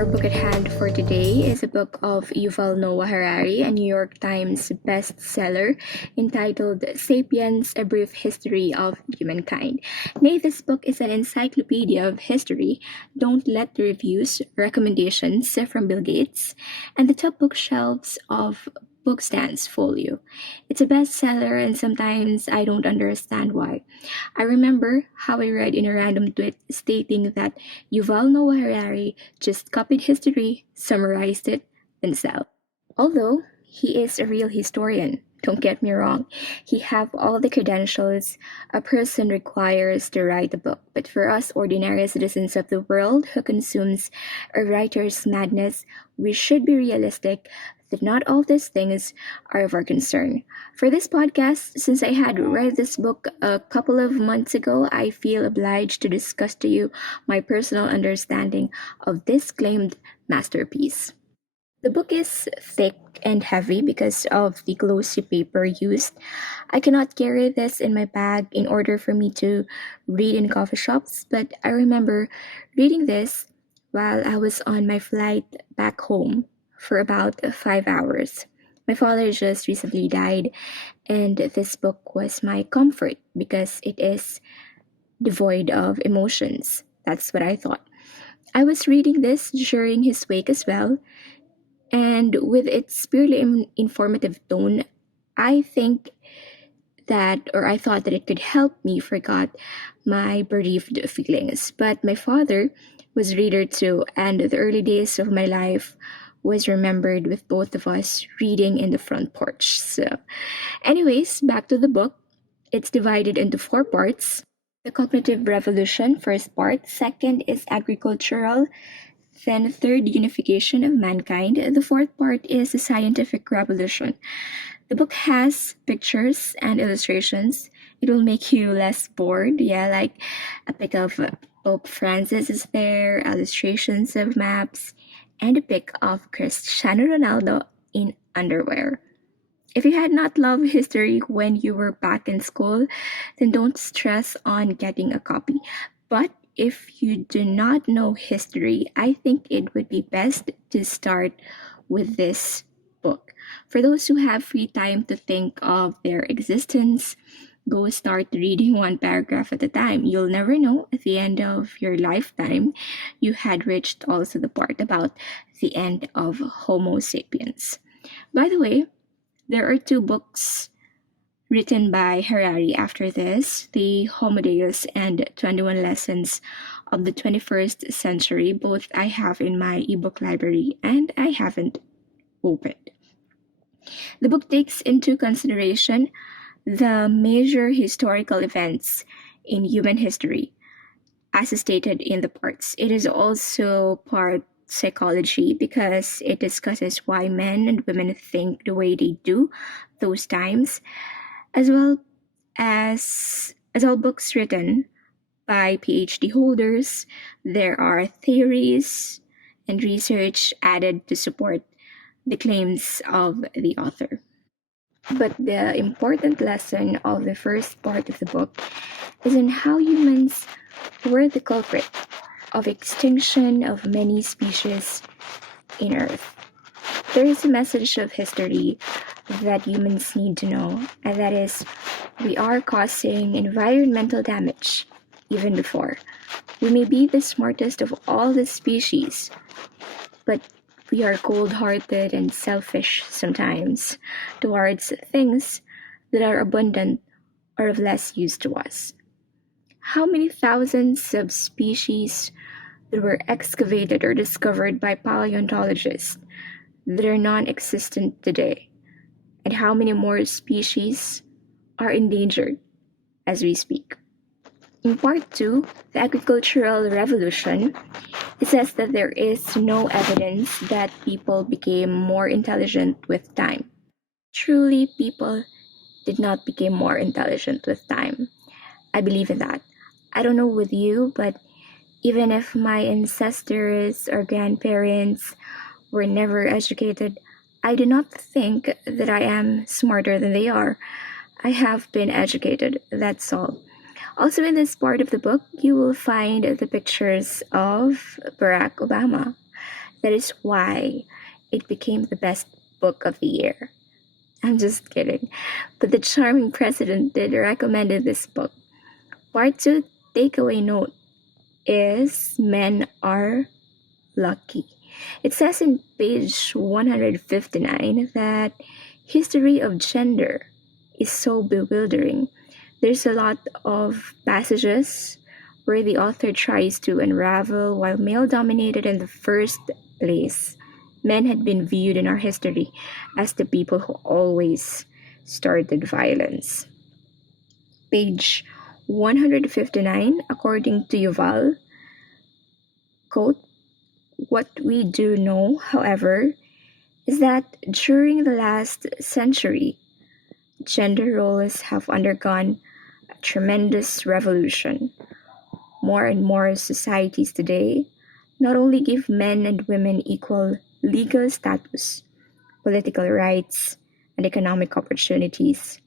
Our book at hand for today is a book of Yuval Noah Harari, a New York Times bestseller entitled Sapiens, A Brief History of Humankind. Nay, this book is an encyclopedia of history. Don't let the reviews, recommendations from Bill Gates, and the top bookshelves of bookstands fool you. It's a bestseller, and sometimes I don't understand why. I remember how I read in a random tweet stating that Yuval Noah Harari just copied history, summarized it, and sell. Although he is a real historian, don't get me wrong, he have all the credentials a person requires to write a book. But for us ordinary citizens of the world who consumes a writer's madness, we should be realistic that not all these things are of our concern. For this podcast, since I had read this book a couple of months ago, I feel obliged to discuss to you my personal understanding of this claimed masterpiece. The book is thick and heavy because of the glossy paper used. I cannot carry this in my bag in order for me to read in coffee shops, but I remember reading this while I was on my flight back home for about 5 hours. My father just recently died, and this book was my comfort because it is devoid of emotions. That's what I thought. I was reading this during his wake as well, and with its purely informative tone, I thought that it could help me forget my bereaved feelings. But my father was reader too, and the early days of my life was remembered with both of us reading in the front porch. So, anyways, back to the book. It's divided into 4 parts. The Cognitive Revolution, first part. Second is agricultural. Then third, Unification of Mankind. The fourth part is the Scientific Revolution. The book has pictures and illustrations. It will make you less bored. Yeah, like a pic of Pope Francis is there, illustrations of maps, and a pic of Cristiano Ronaldo in underwear. If you had not loved history when you were back in school, then don't stress on getting a copy. But if you do not know history, I think it would be best to start with this book. For those who have free time to think of their existence, go start reading 1 paragraph at a time. You'll never know at the end of your lifetime you had reached also the part about the end of Homo sapiens. By the way, there are 2 books written by Harari after this, the Homo Deus and 21 Lessons of the 21st Century. Both I have in my ebook library and I haven't opened. The book takes into consideration the major historical events in human history as stated in the parts. It is also part psychology because it discusses why men and women think the way they do those times, as well as all books written by PhD holders. There are theories and research added to support the claims of the author. But the important lesson of the first part of the book is in how humans were the culprit of extinction of many species in Earth. There is a message of history that humans need to know, and that is we are causing environmental damage even before. We may be the smartest of all the species, but we are cold-hearted and selfish sometimes towards things that are abundant or of less use to us. How many thousands of species that were excavated or discovered by paleontologists that are non-existent today? And how many more species are endangered as we speak? In part 2, the Agricultural Revolution, it says that there is no evidence that people became more intelligent with time. Truly, people did not become more intelligent with time. I believe in that. I don't know with you, but even if my ancestors or grandparents were never educated, I do not think that I am smarter than they are. I have been educated, that's all. Also in this part of the book, you will find the pictures of Barack Obama. That is why it became the best book of the year. I'm just kidding. But the charming president did recommend this book. Part 2 takeaway note is men are lucky. It says in page 159 that history of gender is so bewildering. There's a lot of passages where the author tries to unravel while male dominated in the first place. Men had been viewed in our history as the people who always started violence. Page 159, according to Yuval, quote, what we do know, however, is that during the last century, gender roles have undergone a tremendous revolution. More and more societies today not only give men and women equal legal status, political rights, and economic opportunities,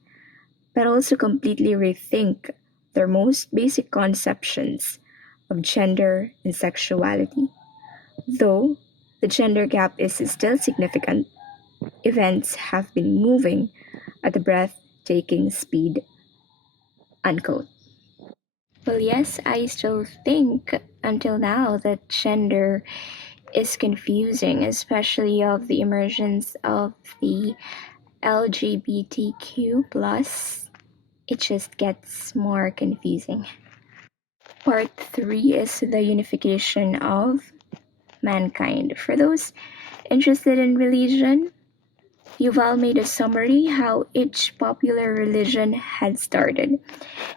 but also completely rethink their most basic conceptions of gender and sexuality. Though the gender gap is still significant, events have been moving at a breathtaking speed. Unquote. Well, yes, I still think until now that gender is confusing, especially of the emergence of the LGBTQ plus. It just gets more confusing. Part 3 is the unification of mankind. For those interested in religion, Yuval made a summary how each popular religion had started.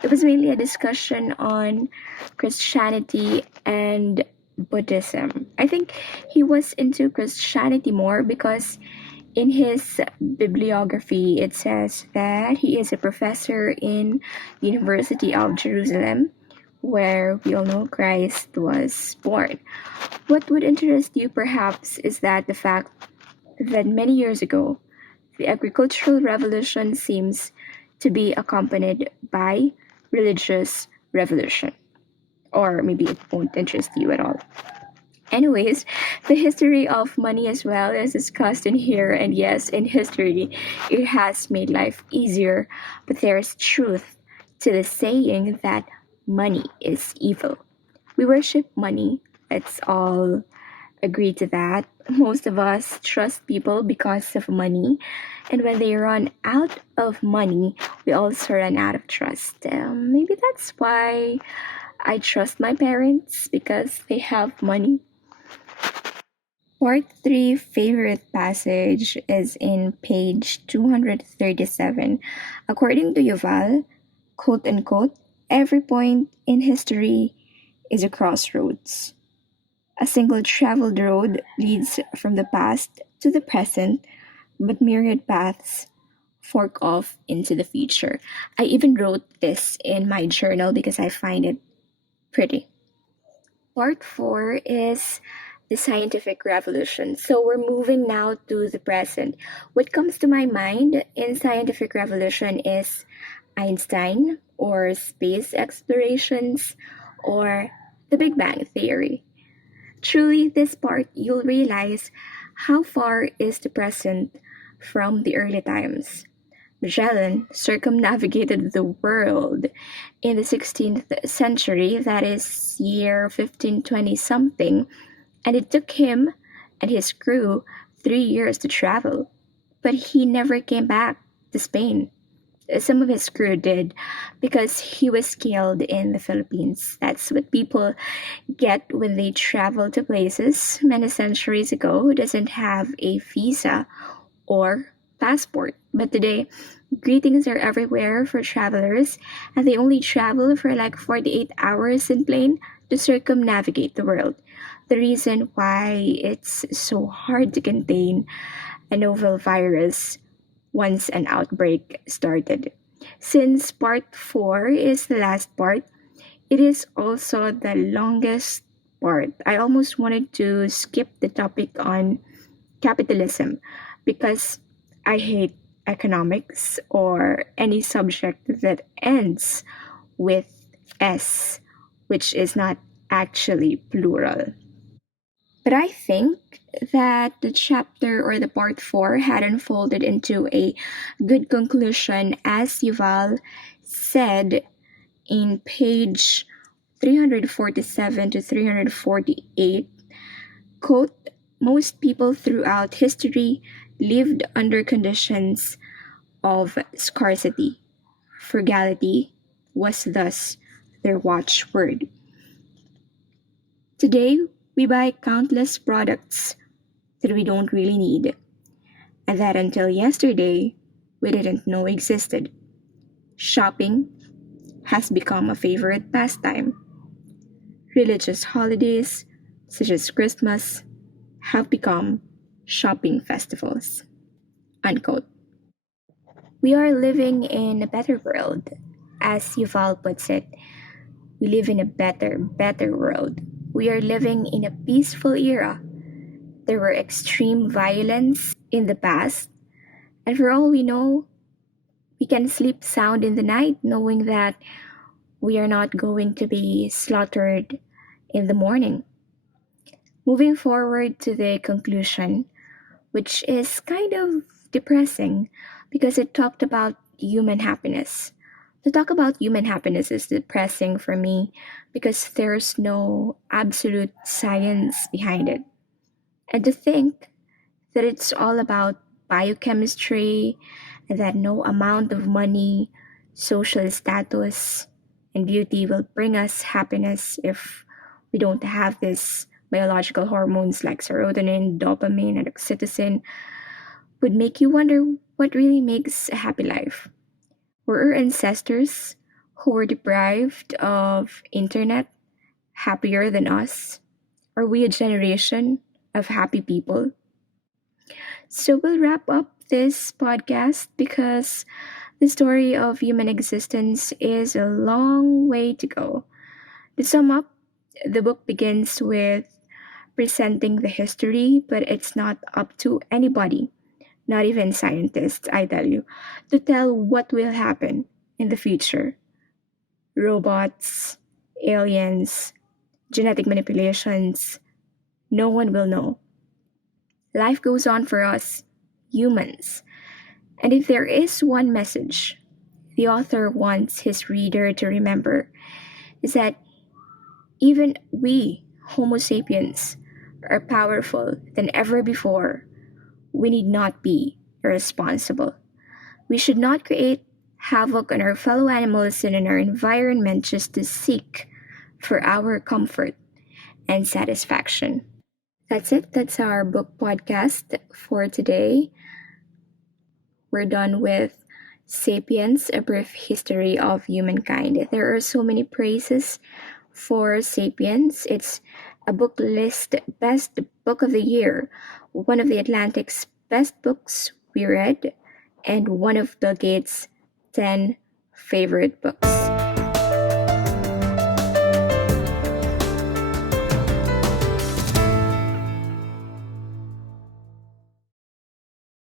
It was mainly a discussion on Christianity and Buddhism. I think he was into Christianity more because in his bibliography it says that he is a professor in University of Jerusalem where we all know Christ was born. What would interest you perhaps is that the fact that many years ago the agricultural revolution seems to be accompanied by religious revolution. Or maybe it won't interest you at all. Anyways, the history of money as well is discussed in here, and yes, in history, it has made life easier, but there is truth to the saying that money is evil. We worship money, let's all agree to that. Most of us trust people because of money, and when they run out of money, we also run out of trust. Maybe that's why I trust my parents because they have money. Part 3 favorite passage is in page 237. According to Yuval, quote unquote, every point in history is a crossroads. A single traveled road leads from the past to the present, but myriad paths fork off into the future. I even wrote this in my journal because I find it pretty. Part 4 is the scientific revolution. So we're moving now to the present. What comes to my mind in scientific revolution is Einstein or space explorations or the Big Bang Theory. Truly, this part you'll realize how far is the present from the early times. Magellan circumnavigated the world in the 16th century, that is, year 1520 something, and it took him and his crew 3 years to travel. But he never came back to Spain. Some of his crew did because he was killed in the Philippines. That's what people get when they travel to places many centuries ago who doesn't have a visa or passport. But today, greetings are everywhere for travelers, and they only travel for like 48 hours in plane to circumnavigate the world. The reason why it's so hard to contain a novel virus once an outbreak started. Since part 4 is the last part, it is also the longest part. I almost wanted to skip the topic on capitalism because I hate economics or any subject that ends with S, which is not actually plural. But I think that the chapter or the part 4 had unfolded into a good conclusion, as Yuval said in page 347 to 348. Quote, most people throughout history lived under conditions of scarcity. Frugality was thus their watchword. Today, we buy countless products that we don't really need, and that until yesterday, we didn't know existed. Shopping has become a favorite pastime. Religious holidays, such as Christmas, have become shopping festivals. Unquote. We are living in a better world. As Yuval puts it, we live in a better world. We are living in a peaceful era. There were extreme violence in the past, and for all we know, we can sleep sound in the night knowing that we are not going to be slaughtered in the morning. Moving forward to the conclusion, which is kind of depressing because it talked about human happiness. To talk about human happiness is depressing for me because there's no absolute science behind it. And to think that it's all about biochemistry and that no amount of money, social status, and beauty will bring us happiness if we don't have these biological hormones like serotonin, dopamine, and oxytocin would make you wonder what really makes a happy life. Were our ancestors who were deprived of internet happier than us? Are we a generation of happy people? So we'll wrap up this podcast because the story of human existence is a long way to go. To sum up, the book begins with presenting the history, but it's not up to anybody, not even scientists, I tell you, to tell what will happen in the future. Robots, aliens, genetic manipulations, no one will know. Life goes on for us, humans. And if there is one message the author wants his reader to remember, is that even we, Homo sapiens, are powerful than ever before. We need not be irresponsible. We should not create havoc on our fellow animals and in our environment just to seek for our comfort and satisfaction. That's it. That's our book podcast for today. We're done with Sapiens, A Brief History of Humankind. There are so many praises for Sapiens. It's a book list best book of the year, one of the Atlantic's best books we read, and one of Bill Gates' 10 favorite books.